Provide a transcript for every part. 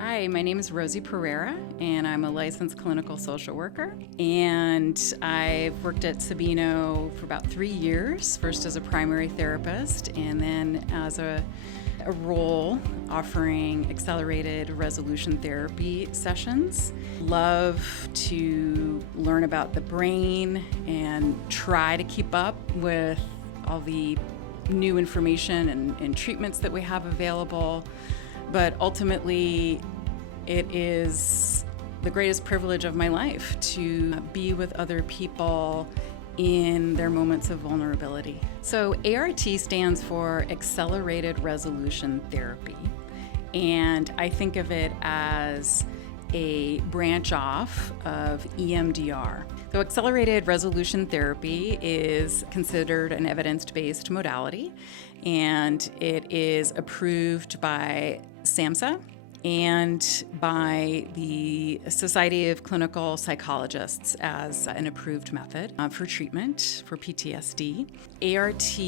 Hi, my name is Rosie Pereira, and I'm a licensed clinical social worker. And I've worked at Sabino for about 3 years, first as a primary therapist, and then as a role offering accelerated resolution therapy sessions. Love to learn about the brain and try to keep up with all the new information and treatments that we have available. But ultimately, it is the greatest privilege of my life to be with other people in their moments of vulnerability. So ART stands for Accelerated Resolution Therapy. And I think of it as a branch off of EMDR. So Accelerated Resolution Therapy is considered an evidence-based modality, and it is approved by SAMHSA and by the Society of Clinical Psychologists as an approved method for treatment for PTSD. ART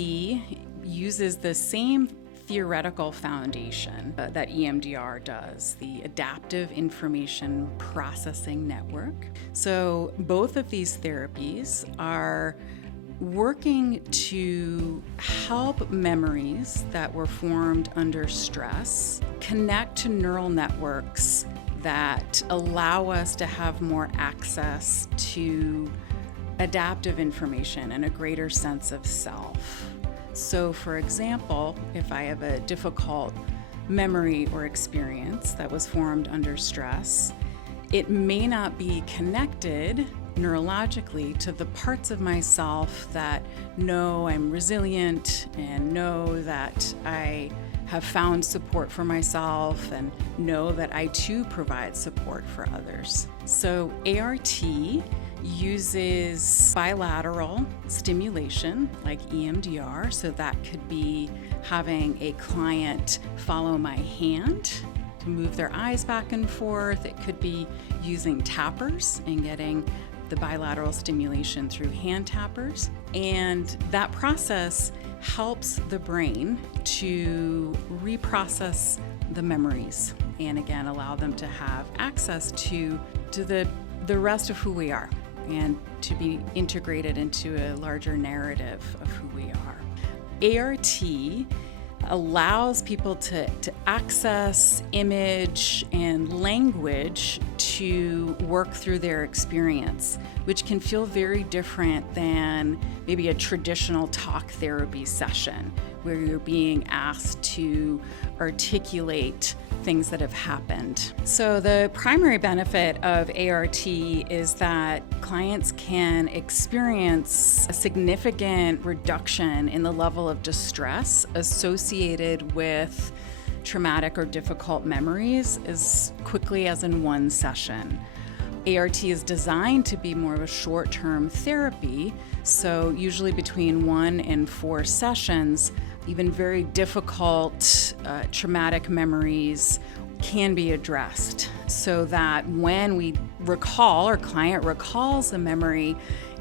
uses the same theoretical foundation that EMDR does, the Adaptive Information Processing Network. So both of these therapies are working to help memories that were formed under stress connect to neural networks that allow us to have more access to adaptive information and a greater sense of self. So, for example, if I have a difficult memory or experience that was formed under stress, it may not be connected neurologically to the parts of myself that know I'm resilient and know that I have found support for myself and know that I too provide support for others. So ART uses bilateral stimulation like EMDR, so that could be having a client follow my hand to move their eyes back and forth. It could be using tappers and getting the bilateral stimulation through hand tappers. And that process helps the brain to reprocess the memories and again allow them to have access to the rest of who we are and to be integrated into a larger narrative of who we are. ART allows people to access image and language to work through their experience, which can feel very different than maybe a traditional talk therapy session where you're being asked to articulate things that have happened. So the primary benefit of ART is that clients can experience a significant reduction in the level of distress associated with traumatic or difficult memories as quickly as in one session. ART is designed to be more of a short-term therapy, so usually between 1 and 4 sessions, even very difficult traumatic memories can be addressed so that when we recall or client recalls a memory,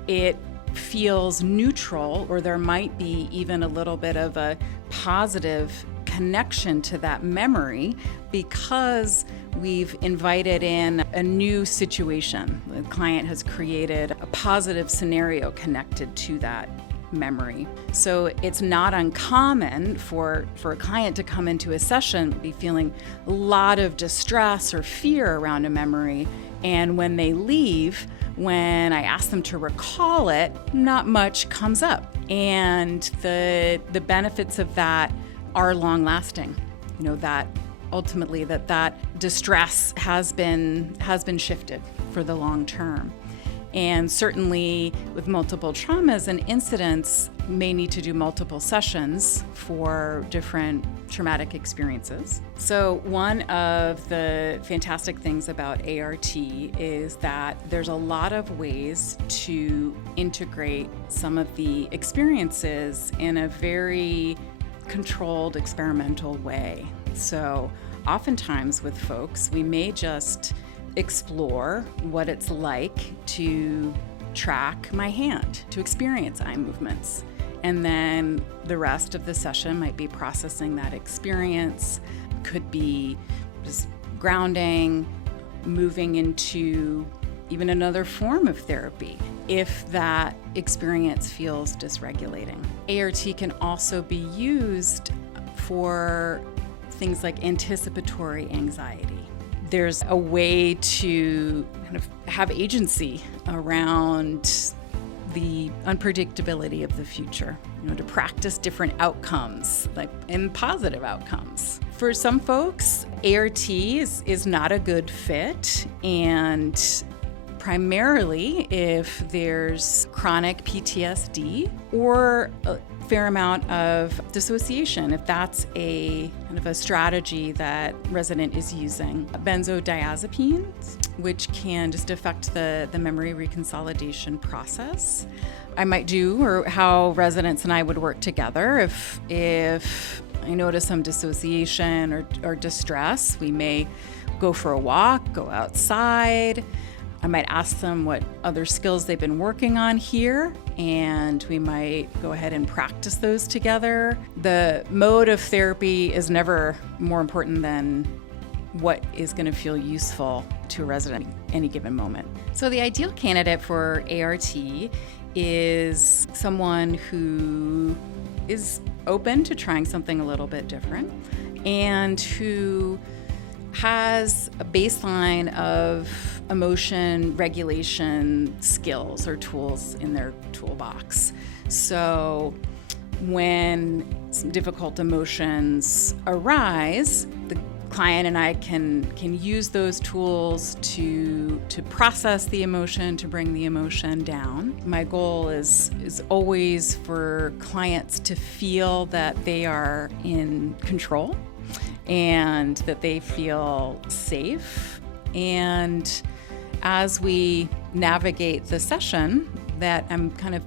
it feels neutral, or there might be even a little bit of a positive connection to that memory because we've invited in a new situation. The client has created a positive scenario connected to that memory. So it's not uncommon for a client to come into a session be feeling a lot of distress or fear around a memory, and when they leave, when I ask them to recall it, not much comes up. And the benefits of that are long lasting. You know, that ultimately that distress has been shifted for the long term. And certainly with multiple traumas and incidents, may need to do multiple sessions for different traumatic experiences. So one of the fantastic things about ART is that there's a lot of ways to integrate some of the experiences in a very controlled, experimental way. So oftentimes with folks, we may just explore what it's like to track my hand, to experience eye movements. And then the rest of the session might be processing that experience, could be just grounding, moving into even another form of therapy if that experience feels dysregulating. ART can also be used for things like anticipatory anxiety. There's a way to kind of have agency around the unpredictability of the future, to practice different outcomes, and positive outcomes. For some folks, ART is not a good fit, and primarily if there's chronic PTSD or a fair amount of dissociation, if that's a kind of a strategy that resident is using. Benzodiazepines, which can just affect the memory reconsolidation process. I might do, or how residents and I would work together if I notice some dissociation or distress, we may go for a walk, go outside. I might ask them what other skills they've been working on here, and we might go ahead and practice those together. The mode of therapy is never more important than what is going to feel useful to a resident at any given moment. So the ideal candidate for ART is someone who is open to trying something a little bit different and who has a baseline of emotion regulation skills or tools in their toolbox. So when some difficult emotions arise, the client and I can use those tools to process the emotion, to bring the emotion down. My goal is always for clients to feel that they are in control and that they feel safe. And as we navigate the session, that I'm kind of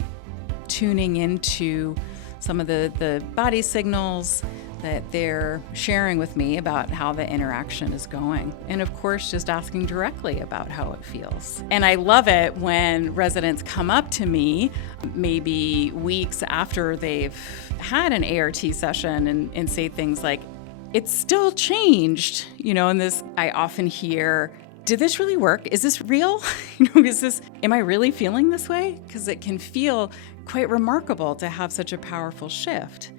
tuning into some of the body signals that they're sharing with me about how the interaction is going. And of course, just asking directly about how it feels. And I love it when residents come up to me maybe weeks after they've had an ART session and say things like, "It's still changed," and this, I often hear, "Did this really work? Is this real? Am I really feeling this way?" Because it can feel quite remarkable to have such a powerful shift.